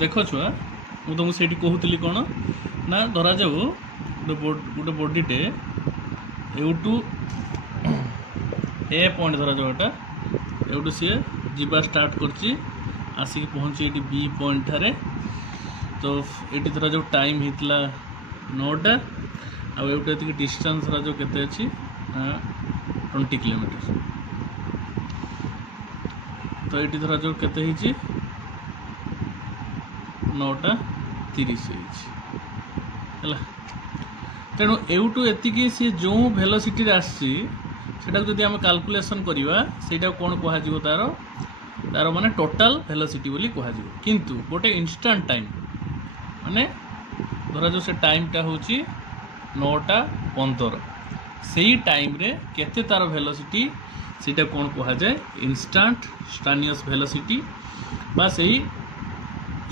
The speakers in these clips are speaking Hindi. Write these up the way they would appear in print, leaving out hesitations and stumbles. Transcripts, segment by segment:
देख छुआ मुझे तुमको से कहूली कौन ना धरा जाऊ गोटे बॉडीटे एवटू ए पॉइंट धरा जाऊ एटा एवटू सी जीवा स्टार्ट करची आसिक पहुँची ये बी पॉइंट ठारे तो ये धरा जाऊ टाइम होता 9टा आउटे डिस्टेंस धरा जाऊ केते अच्छी 20 किलोमीटर तो ये धरा जाऊ केते ही 9:30 है तेणु एवटू एति सी जो वेलोसिटी आसी जब आम कैलकुलेशन करवा सेटा कौन कह तार तार माने टोटल वेलोसिटी बोली कह किंतु गोटे इंस्टांट टाइम माने धरा जो से टाइमटा हूँ 9:15 से टाइम रे केते तार वेलोसिटी सेटा कौन कह जाए इंस्टानियस वेलोसिटी बा सही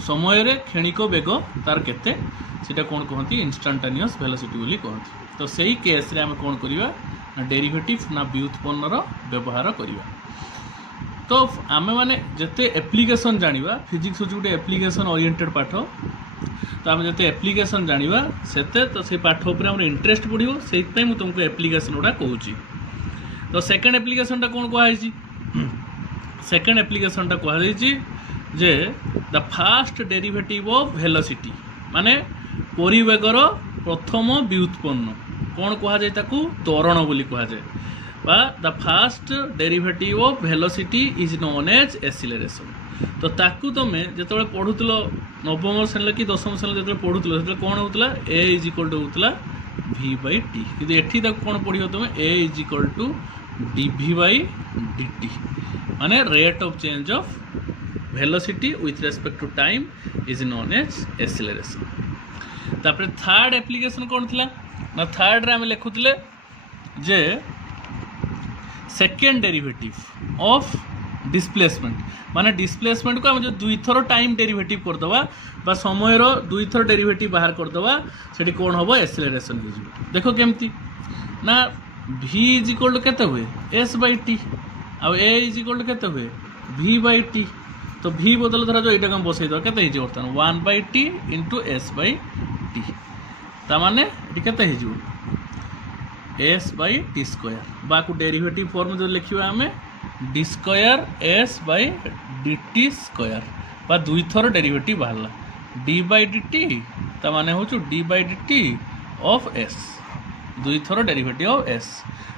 समय रे क्षणिक बेग तार केते सेटा कौन कहती इंस्टांटानियस वेलोसिटी बोली कहती तो सही केस रे आम कौन करवा ना डेरिवेटिव ना व्युत्पन्न व्यवहार करवा तो आमे माने जते एप्लिकेशन जानिबा फिजिक्स होची गोटे एप्लिकेशन ओरिएंटेड पाठ तो आम जते एप्लिकेशन जानिबा सेते तो से पाठ ऊपर हमर इंटरेस्ट पड़िबो सेहि पय मु तुमको एप्लिकेशन उडा कहूची तो सेकंड एप्लिकेशन टा कौन कहैची सेकंड एप्लिकेशन टा कहैची जे the first derivative of velocity माने परिवेगर प्रथम व्युत्पन्न कौन कह जाए ताकू त्वरण बोली कह जाए बा the first derivative of velocity is known as acceleration तो ताकू तुमे जो पढ़ुल नवम श्रेणी कि दशम श्रेणी जो पढ़ुल से कौन होता ए इज इक्वल टू होता v बाई टी कि एठी तक कौन पढ़ तुम a is equal to dv by dt माने rate of change of velocity with respect to time is known as acceleration तापर थर्ड एप्लिकेशन कौन थिला ना थर्ड रे हम लिखुतले जे सेकेंड डेरिवेटिव ऑफ डिस्प्लेसमेंट माने डिस्प्लेसमेंट को हम जो दुई थर टाइम डेरिवेटिव कर दवा बा समय रो दुई थर डेरिवेटिव बाहर कर दवा सेठी कौन होबो एक्सीलरेशन हो जिवो देखो केमती ना v इज इक्वल टू केते हुए s बाई टी आ a इज इक्वल टू केते हुए v बाई टी तो v बदल धरा जो एटा हम बसई दो केते हिजो बर्तमान 1 by T into s by T ता माने एटी केते हिजो s by T square Baku derivative form जो लिखिबा हमें D square s by dt square बा दुई थर डेरिवेटिव बाहरला d बाई dt ता माने होचु d by dt of s दुई थर डेरिवेटिव ऑफ s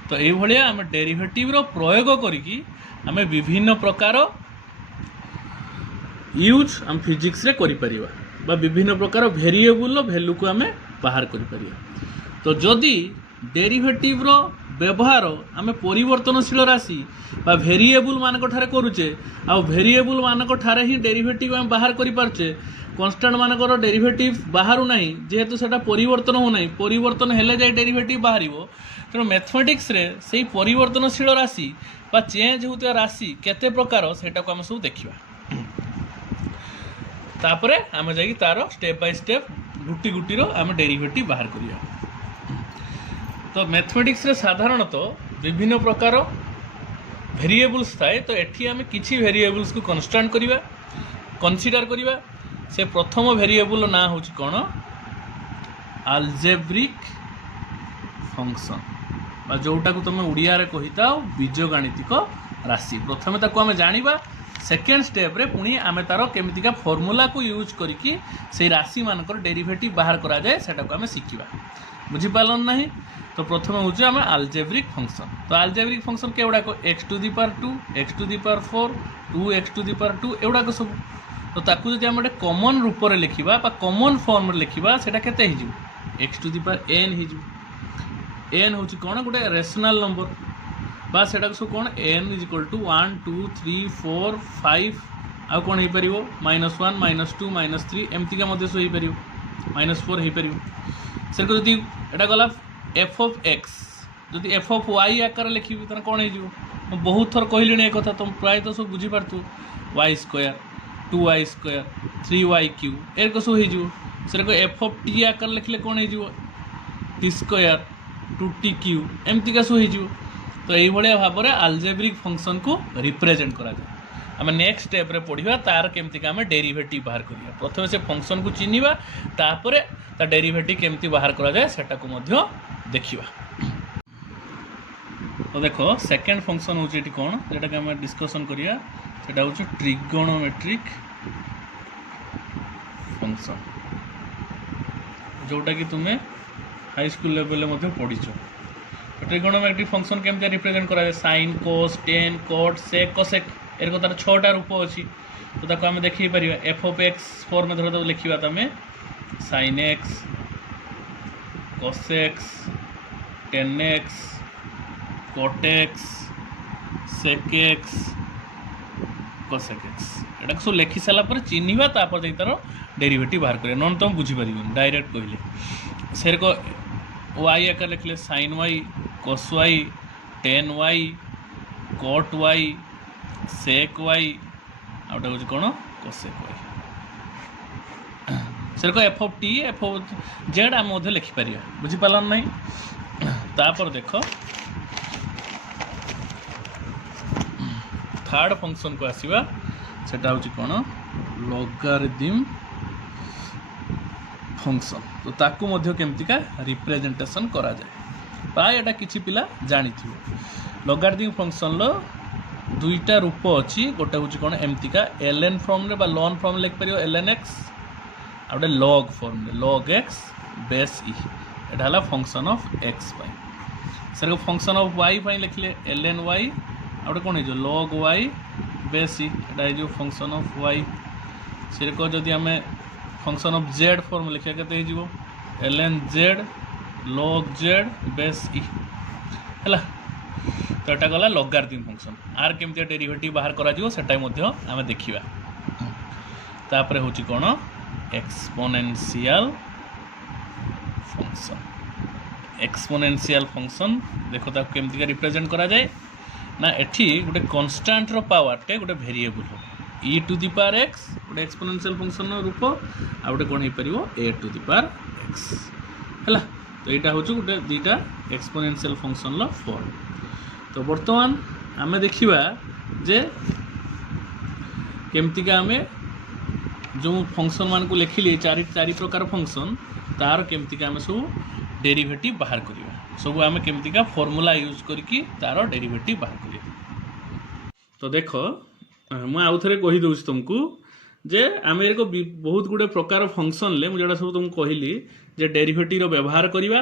तो ये भलिया हम डेरिवेटिव रो प्रयोग करिकी हमें विभिन्न प्रकार यूज हम फिजिक्स रे करि परिबा बा विभिन्न प्रकार वेरिएबल रो वैल्यू को हमें बाहर करि परिबा तो जदि डेरिवेटिव रो व्यवहार आम परिवर्तनशील राशि बा वेरिएबल मानक ठारे करूचे आ वेरिएबल मानक ठारे ही डेरिवेटिव हम बाहर करि पारचे कन्स्टांट मानकर डेरिवेटिव बाहरु नाही जेहेतु सेटा परिवर्तन हो नाही परिवर्तन हेले जाय डेरिवेटिव बाहरिबो तेणु मैथमेटिक्स रे सेही परिवर्तनशील राशि बा चेंज होता राशि केते प्रकार सेटा को हम सब देखिबा तापरे आम जाई तार स्टेप बाय स्टेप गुटी गुटी रो आम डेरिवेटिव बाहर करिया तो मैथमेटिक्स रे साधारणतः विभिन्न प्रकार वेरिएबल्स थाए तो एठी आम किछि वेरिएबल्स को कन्स्टांट करिवा कंसीडर करिवा से प्रथम वेरिएबल ना होची कोन अलजेब्रिक फंक्शन बा जोटा को तुम उड़िया रे कहिताओ बीजगणितिक राशि प्रथमे ताको आम जानिबा सेकेंड स्टेप रे पुणी आम तार केमितिका फॉर्मूला को यूज करिकी से राशि मानकर डेरिवेटिव बाहर करा जाए सेटा को आम शिखिबा बुझी पालन नहीं तो प्रथम हूँ आम अलजेब्रिक फंक्शन तो अलजेब्रिक फंक्शन के गुड़ाक x to the power 2 x to the power 4 2x to the power 2 एगुड़ाक सब तो ताकू जब आम कॉमन रूप में लिखा कॉमन फॉर्म लिखा सेटा केते हिजु x to the power n हिजु n हूँ कौन गोटे रेशनल नंबर बा सेटा सब कौन n इज इक्वल टू 1 2 3 4 5 आउ कौन हो पार -1 -2 -3 एमतीका हो पार -4 हो पार से जदि एटा गला f ऑफ x जदि f ऑफ y आकार लिखी तो कौन हो बहुत थर कहली एक कथा तुम प्राय तो सब बुझीपार y square 2y square 3y³ एक सब हो f ऑफ t आकार लिखले कौन हो t स्क्वायर 2t³ एमतीका सब हो तो ये भाव में अलजेब्रिक फंक्शन को रिप्रेजेंट करा जाए आम नेक्स्ट स्टेप रे पढ़िबा तार केमती का आम डेरिवेटिव बाहर करिया प्रथमे से फंक्शन को चिन्हिबा तापर ता डेरिवेटिव केमती बाहर करा जाए सेटा को मध्य देखिबा। तो देखो सेकेंड फंक्शन होची एटी कोन जेटा के हम डिस्कशन करिया सेटा होची ट्रिगोनोमेट्रिक फंक्शन जोटा कि तुम्हें हाई स्कूल लेवल में पढ़ीच। ट्रिगोनोमेट्रिक फंक्शन केमती रिप्रेजेंट करा जाए sine cos tan cot sec cosec एरको तार 6टा रूप अच्छी तो ताको आम देखी पारिबा एफ ऑफ एक्स फॉर्म धर तो लिखिबा तमे sine x cos x tan x cot x sec x cosec x एटा सब लिखि सारा पर चिन्हिबा तापर जाई तार डेरिवेटिव बाहर करिया नन तुम बुझी पारिबेन डायरेक्ट कहले सेर को वाई आकार लिखले sine y cos y tan y cot y sec y आउटा हूँ कौन कोसेक वाई सेर को f of t f of z आम लिखिपर बुझीपार ना तापर देख थर्ड फंक्शन को आसवा सेटा हूँ कौन लॉगरिथम फंक्शन तो ताकू मध्य केमतिका रिप्रेजेंटेशन करा जाए प्राय एटा किछि पिला जानी थिबो लॉगरिथम फंक्शन लो दुईटा रूप अच्छी गोटे हूँ कौन एमतिका ln फॉर्म रे बा ln फॉर्म लिख पारियो ln x आ गोटे log फॉर्म रे log x बेस e एटा हला function of x pi sir को फंक्शन ऑफ y पाई लिखले ln y आ गोटे कोन हे log y बेस e एटा हे जो फंक्शन ऑफ y सर को जदी हमें फंक्शन ऑफ z फॉर्म लिखा के हो ln z log z base e है तो यहाँ गला लॉगरिथम फंक्शन आर केमती डेरिवेटिव बाहर करा जिवो सेटा मध्य आमे देखिबा तापरे होची कोन एक्सपोनेंशियल फंक्शन देखो ता केमती का रिप्रेजेंट करा जाए ना एठी गोटे कांस्टेंट रो पावर टे गोटे वेरिएबल हो e to the power x गोटे एक्सपोनेंशियल फंक्शन रो रूप आ गोटे कोन हे परिवो a to the power x हैला तो एटा होची गोटे दीटा एक्सपोनेंशियल फंक्शन लो फॉर्म। तो बर्तमान आमे देखिबा जे केमतिका आमे जो फंक्शन मान को लिखिली चारि प्रकार फंक्शन तार केमतिका आमे सब डेरिवेटिव बाहर करिया सब आमे केमतिका फार्मूला यूज करके तार डेरिवेटिव बाहर करिया। तो देखो मैं आउ थरे कहि दउछ तुमको जे आमे को बहुत गुडे प्रकार फंक्शन ले मुझे सब तुमको कहली जे डेरिवेटिव रो व्यवहार करिवा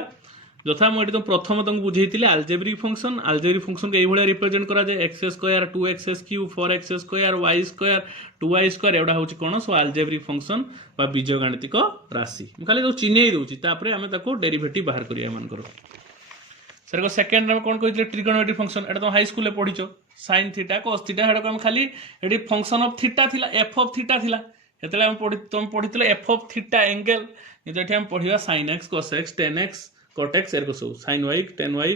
यथा मुझे तुम प्रथम तुमको बुझेइतिले अलजेब्रिक फंक्शन के एभलिया रिप्रेजेंट करा जाए x square 2x cube 4x square y square 2y square एडा होची कोन सो अलजेब्रिक फंक्शन बा बीजगणितिक राशि हम खाली तो चिन्हई दउची तापरे हमें ताको डेरिवेटिव बाहर करिया मान करो सर को सेकंड में कोन कहितले ट्रिगोनोमेट्रिक फंक्शन एटा तो हाई स्कूल ले पढिचो sin थीटा cos थीटा हेडा को हम खाली एडी फंक्शन ऑफ थीटा थिला f ऑफ थीटा थिला हेतले हम तुम पढितले f ऑफ थीटा एंगल जे एठी हम पढिबा sin x cos x tan x cot x एरको सब sin y tan y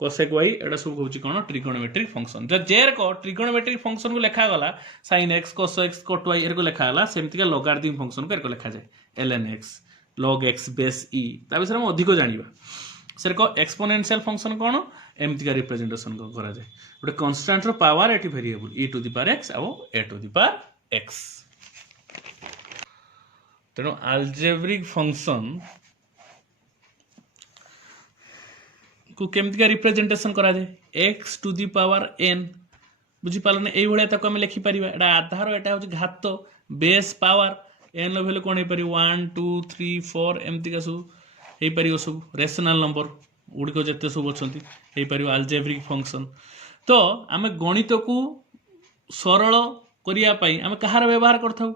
cosec y एटा सब होची कोन ट्रिगोनोमेट्रिक फंक्शन जो जेर को ट्रिगोनोमेट्रिक फंक्शन को लिखा गला sin x cos x cot y एरको लिखा गला सेमति का लॉगरिथम फंक्शन को एरको लिखा जाए ln x log x base e ता विषय हम अधिक जानिबा सर को एक्सपोनेंशियल फंक्शन कोन एमति का रिप्रेजेंटेशन को करा जाए गोटे कांस्टेंट रो पावर एटी variable e to the power x आ a to the power x तेनो अलजेब्रिक फंक्शन को केमती का रिप्रेजेंटेशन करा जाए x to the power n बुझी पालन एई भलिया तक हम लिखि परिबा एटा आधार एटा हो घात बेस पावर n लो वैल्यू कोन हे परि 1 2 3 4 एमती का सब हे परियो सब रेशनल नंबर गुडी को जत्ते सब अछंती हे परियो अलजेब्रिक फंक्शन। तो आमे गणित को सरल करिया पई आमे कहार व्यवहार करथाउ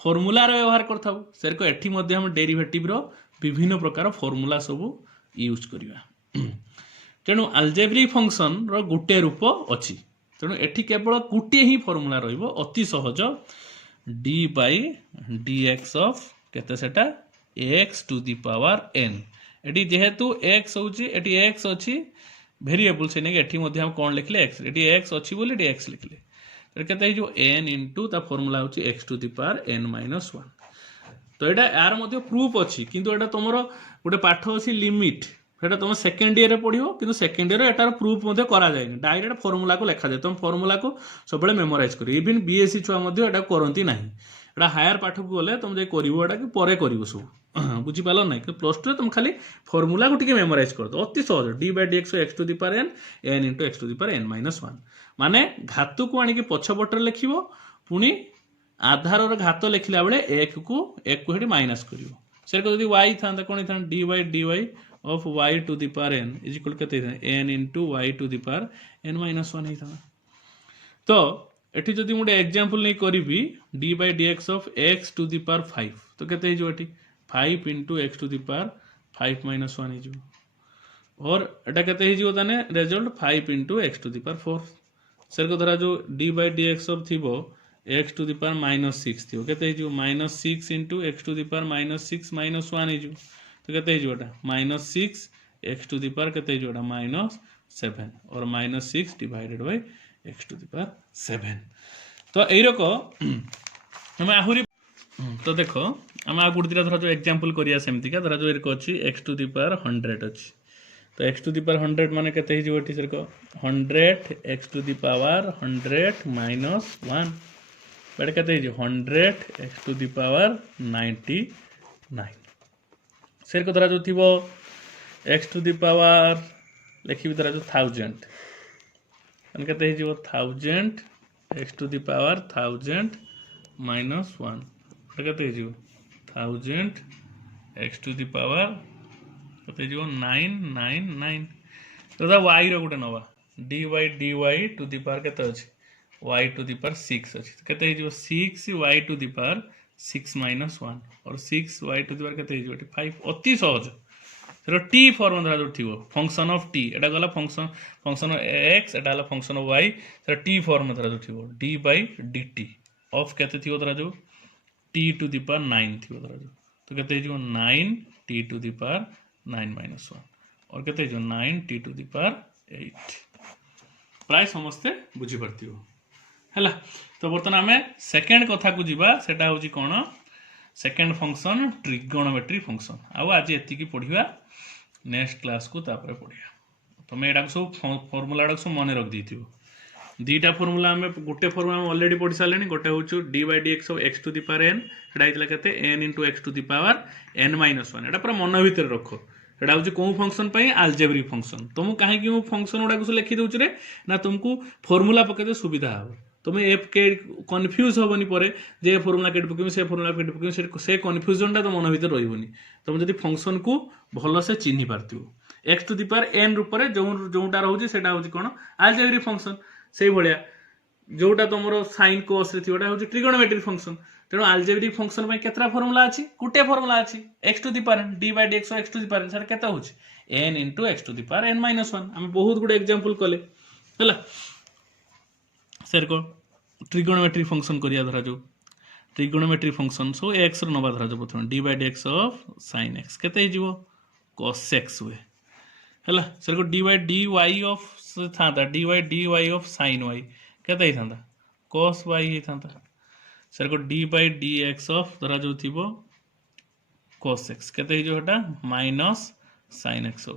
फार्मूला रो व्यवहार करथाउ सर को एठी मध्ये हम डेरिवेटिव रो विभिन्न प्रकार फार्मूला सब यूज करिवा तेणु अलजेब्रिक फंक्शन रो गुटे रूप अछि तेणु एठी केवल गुटे ही फार्मूला रहइबो अति सहज d by dx of केते सेटा x to the power n एटी जेहेतु x होची एटी x अछि वेरिएबल से ने एठी मध्ये हम कोन लिखले x एटी x अछि बोली एटी x लिखले तो केते ही जो n इनटू ता फार्मूला होची x to the power n - 1 तो एटा यार मध्ये प्रूफ अछि किंतु एटा तमरो गोटे पाठ अछि लिमिट সেটা তুমি সেকেন্ড ইয়ারে পড়িব, কিন্তু সেকেন্ড ইয়ারে এটার প্রুফ মধ্যে করা যায়নি, ডাইরেক্ট ফর্মুলা কু লেখা যায়, তুমি ফর্মুলা কু সবুলে মেমোরাইজ করিব। ইভিন বিএসসি ছুয়া মধ্যে এটা করতে না, এটা হায়ার পাঠক গলে তুমি যাই করব, এটা কি পরে করব সব, বুঝিপার না। কিন্তু প্লস টু তুমি খালি ফর্মুলা কু টিকে মেমোরাইজ করদ, অতি সহজ। D by dx x to the power n, n into x to the power n minus one, মানে ঘাতକୁ আনিকি পছপটରେ ଲେଖିବ, ପୁଣି ଆଧାରର ଘାତ ଲେଖିଲା ବେଳେ একକୁ ସେଠି ମାଇନସ୍ କରିବ। ସେଟା ଯଦି y ଥାନ୍ତା କ'ଣ ହେଇଥାନ୍ତା, dy dy of y to the power n is equal କେତେ ହେଇଥାନ୍ତା, n into y to the power n minus 1 ହେଇଥାନ୍ତା। ତ ଏଠି ଯଦି ମୁଁ ଗୋଟେ ଏକ୍ସାମ୍ପଲ୍ ନେଇ କରିବି, d by dx of x to the power 5, ତ କେତେ ହେଇଯିବ ଏଠି 5 into x to the power 5 minus 1 ହେଇଯିବ। और এটা କେତେ ହେଇଯିବ ତାନେ result 5 into x to the power 4। ସେରକ ଧରା ଯୋଉ d by dx of ଥିବ x to the power minus 6 ଥିବ, କେତେ ହେଇଯିବ minus 6 into x to the power minus 6 minus 1 ହେଇଯିବ। ତ କେତେ ହେଇଯିବ ଏଟା minus 6 x to the power କେତେ ହେଇଯିବ ଏଟା minus 7 और minus 6 divided by x to the power 7। ତ এইরକ ଆମେ ଆହୁରି ତ ଦେଖ ଆମେ ଆଉ ଗୋଟେ ଦିଟା ଧରା ଯୋଉ ଏକ୍ସାମ୍ପଲ୍ କରିବା ସେମିତିକା, ଧରା ଯୋଉ ଏରକ ଅଛି x to the power 100 ଅଛି, ତ x to the power 100 ମାନେ କେତେ ହେଇଯିବ ଏଠି ସେରକ 100 x to the power 100 minus 1, ଏଟା କେତେ ହେଇଯିବ 100 x to the power 99। ସେରକ ଧରା ଯୋଉ ଥିବ x to the power ଲେଖିବି ଧରା ଯୋଉ 1000, ମାନେ କେତେ ହେଇଯିବ 1000 x to the power 1000 minus 1, ଏଟା କେତେ ହେଇଯିବ 1000 x to the power କେତେ ହେଇଯିବ 999। ତ y ର ଗୋଟେ ନବା, dy dy to the power କେତେ ଅଛି y to the power 6 ଅଛି, କେତେ ହେଇଯିବ 6y to the power 6 minus 1 और 6y to the power କେତେ ହେଇଯିବ ଏଠି 5। ଅତି ସହଜ। ସେଟା टी फॉर्म धरा जो थिबो फंक्शन ऑफ टी, एटा गला फंक्शन फंक्शन x, एटा हला फंक्शन ऑफ y, सेटा टी फॉर्म धरा जो थिबो d by dt ऑफ केते थिबो धरा जो t to the power 9 थिबो धरा जो, तो केते हिजो 9 t to the power 9 minus 1 और केते हिजो 9 t to the power 8। प्राय समस्ते बुझी परथिबो हला। तो बर्तन आमे सेकंड कथा को जीवा, सेटा होची कोन सेकंड फंक्शन ट्रिगोनोमेट्री फंक्शन। आउ आज एति की पढिबा, नेक्स्ट क्लास को तापर पढिया। तमे एडा सब फार्मूला डा सब मने रख दिथिबो। दुईटा फॉर्मूला आमे गोटे फॉर्मूला हम ऑलरेडी पढि सालेनी, गोटे होचु d by dx of x to the power n, एडा हितला केते n into x to the power n minus 1। एडा पूरा मन भीतर रखो, एडा होचु कोन फंक्शन पई अलजेब्रिक फंक्शन। तुम काहे कि मु फंक्शन उडा को लिखि दउछु रे ना, तुमको फॉर्मूला पकेते सुविधा हो, तुम्हें एफ के कन्फ्यूज हेनी पर जे फॉर्मूला केट पकेबी से फॉर्मूला केट पकेबी, से कन्फ्यूजनटा तो मन भीतर रहिबोनी। तुम जदि फंक्शन को भल से चिन्हि पारथिबो, x to the power n रूप रे जोटा रहउची सेटा होची कोन अलजेब्रिक फंक्शन, सेही भलिया जोटा तुमरो sin cos रे थियोटा होची ट्रिगोनोमेट्रिक फंक्शन। तेणु अलजेब्रिक फंक्शन पई केतरा फॉर्मूला अछि, गुटे फॉर्मूला अछि x to the power d by dx x to the power सर केता होची n into x to the power n minus 1। हम बहुत गुडे एग्जांपल कले हला। सेर को ट्रिगोनोमेट्री फंक्शन करिया धरा जो ट्रिगोनोमेट्री फंक्शन सो x रो नबा धरा जो प्रथम d by dx of sin x केते हिजिवो cos x हुए हला। सेर को dy dy of थांता dy dy of sin y केते ही थांता cos y ही थांता। सेर को d by dx of धरा जो थिबो cos x केते हिजो हटा minus sin x हो।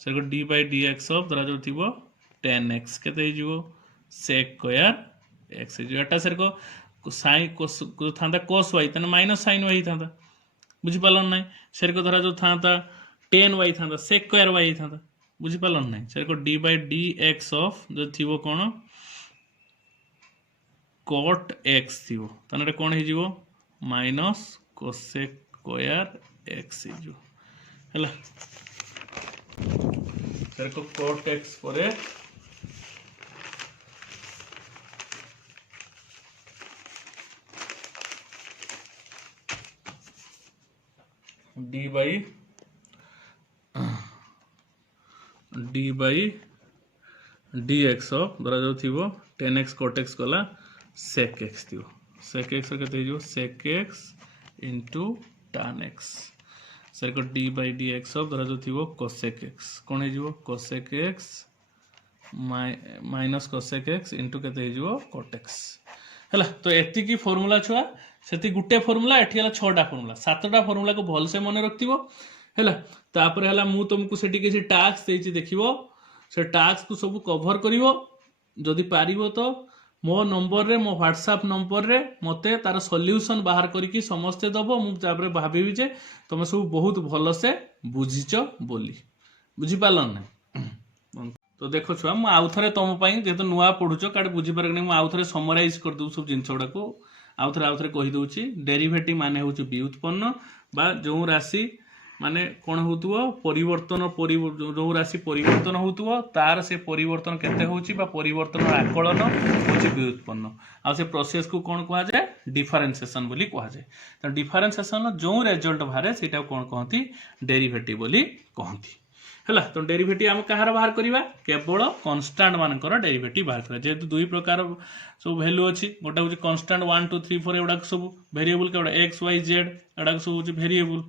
सेर को d by dx of धरा जो थिबो tan x केते हिजिवो sec स्क्वायर x जो एटा सर को sin cos थांता cos y तने माइनस sin y थांता, बुझि पालन नै। सर को धरा जो थांता tan y थांता sec square y थांता, बुझि पालन नै। सर को d by dx ऑफ जो थिबो कोन cot x थिबो तने एटा कोन हिजिवो माइनस cosec स्क्वायर x हिजिवो हला। सर को cot x परे d by dx ऑफ धरा जो थिबो tan x cot x कला sec x थिबो, sec x केते हिजो sec x into tan x। Sir को d by dx ऑफ धरा जो थिबो cosec x कोन हिजो cosec x minus cosec x into केते हिजो cot x हला। तो एति की फार्मूला छुआ सेति गुटे फार्मूला एठी हला 6टा फार्मूला 7टा फार्मूला को भल से मन रखथिबो। है तापर है मु तुमको से किसी टास्क देछि देखिबो से टास्क को सब कवर करिवो जदि पारिबो तो मो नंबर रे मो व्हाट्सएप नंबर रे मते तार सॉल्यूशन बाहर करिकी समस्ते दबो मु तापर भाबिबी जे तुम सब बहुत भल से बुझिच बोली बुझी पालन ना तो देखो छुआ मु आउ थरे तुम पई जेतो नुआ पढुचो काड बुझी पारे नै मु आउ थरे समराइज कर दउ सब जिंस गुडा को आउ थरे कहि दउची डेरिवेटिव माने होची व्युत्पन्न बा जो राशि माने कौन होतुव परिवर्तन जो राशि परिवर्तन होतुव तार से परिवर्तन केते होची बा परिवर्तन आकलन होची व्युत्पन्न आ से प्रोसेस को कौन कहा जाए डिफरेंशिएशन बोली कहा जाए तो डिफरेंशिएशन जो रिजल्ट बाहर सेटा कौन कहती डेरिवेटिव बोली कहती है तो डेरिवेटिव आम कहार बाहर करवा केवल कन्स्टांट मानकर डेरिवेटिव बाहर करा जेहेतु दुई प्रकार सब वैल्यू अच्छी गोटे हूँ कन्स्टांट 1 2 3 4 एगुड़ा सब वेरिएबल केवल एक्स वाई जेड एगुड़ा सब हूँ वेरिएबल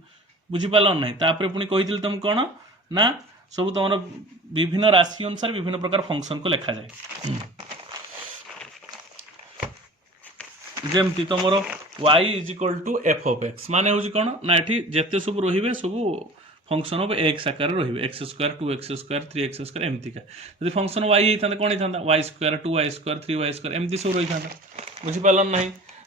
बुझीपार ना तापर पुणी कही तुम कौन ना सब तुम विभिन्न राशि अनुसार विभिन्न प्रकार फंक्शन को लिखा जाए जमती तुम y is equal to f of x माने हूँ कौन ना ये जिते सब रे सब फंक्शन ऑफ एक्स आकार रे x square 2x square 3x square एमती का यदि फंक्शन y होता कौन होता y square 2y square 3y square एमती सब रही था बुझीपार ना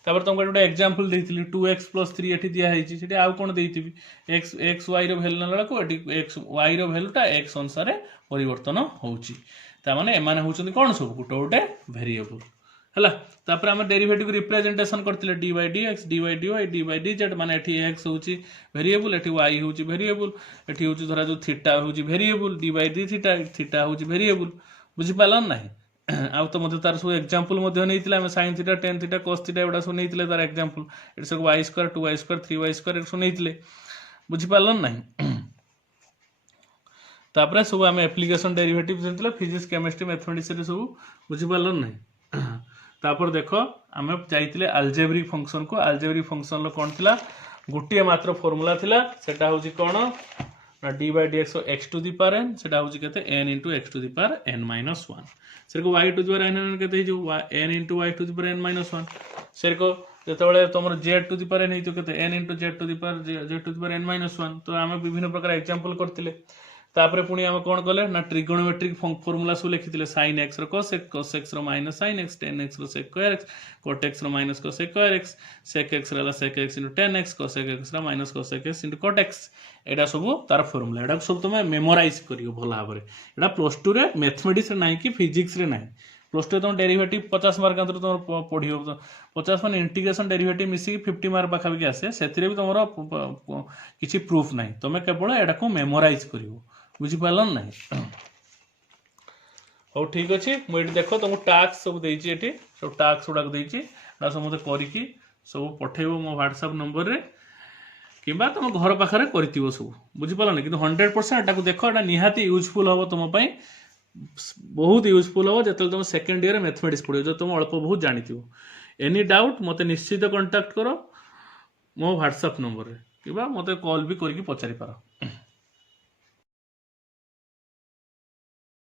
तापर तुमको गोटे एग्जांपल देइथिली 2x + 3 एठी दिया हेची सेठी आउ कोन देइथिबी x y रो वैल्यू नला को एठी x y रो वैल्यूटा x अनुसार परिवर्तन होउची ता माने एमाने होउचंदी कोन सब गोटे गोटे वेरिएबल हला तापर हम डेरिवेटिव रिप्रेजेंटेशन करथिले dy dx dy dy dy dz माने एठी x होउची वेरिएबल एठी y होउची वेरिएबल एठी होउची धरा जो थीटा होउची variable dy d theta theta होउची वेरिएबल बुझी पालन नाही आउ तो मते तार सब एग्जांपल मध्ये नैतिला हम sin theta tan theta cos theta एडा सब नैतिले तार एग्जांपल एट सब y square 2y square 3y square एट सब नैतिले बुझी पालन नाही तापर सब हम एप्लीकेशन डेरिवेटिव जनतिला फिजिक्स केमिस्ट्री मैथमेटिक्स रे सब बुझी पालन नाही तापर देखो हम जाइतिले अलजेब्रिक फंक्शन को अलजेब्रिक फंक्शन लो कोन थिला गुटिया मात्र फार्मूला थिला सेटा होजी कोन ना dy dx x to the power n सेटा होजी केते n * x to the power n - 1 सेर को y to the power n केते जो n * y to the power n - 1 सेर को जेतबेले तमर z to the power n हेतो केते n * z to the power z to the power n - 1 तो हम विभिन्न प्रकार एग्जांपल करथिले तापरे पुणी हम कोन कले ना ट्रिगोनोमेट्रिक फार्मूला सब लिखिथिले sin x रो cos x रो - sin x tan x रो sec x cot x रो - cos x sec x रो sec x * tan x cos x रो - cos x * cot x एडा सब तार फार्मूला एडा सब तुम मेमोराइज करियो भला भाबरे एडा +2 रे मैथमेटिक्स रे नाही कि फिजिक्स रे नाही +2 तुम डेरिवेटिव 50 मार्क अंतर तुम पढियो 50 माने इंटीग्रेशन डेरिवेटिव मिसी 50 मार्क पाखा भी आसे सेतिरे भी तुमरो किछि प्रूफ नाही तुम केवल एडा को मेमोराइज करियो बुझी पालन नाही हो ठीक अछि मु देखो तुमको टास्क सब देछि एठी सब टास्क उडा देछि ना सब मते करिकी सब पठेबो मो व्हाट्सएप नंबर रे किबा तुम घर पाखरे करथिबो सब बुझी पालन किंतु 100% एटा को देखो एटा निहाती यूजफुल हो तुम पई बहुत यूजफुल हो जतल तुम सेकंड ईयर मैथमेटिक्स पढियो जो तुम अल्प बहुत जानिथिबो एनी डाउट मते निश्चित कांटेक्ट करो मो व्हाट्सएप नंबर रे किबा मते कॉल भी करके पचारि पारो।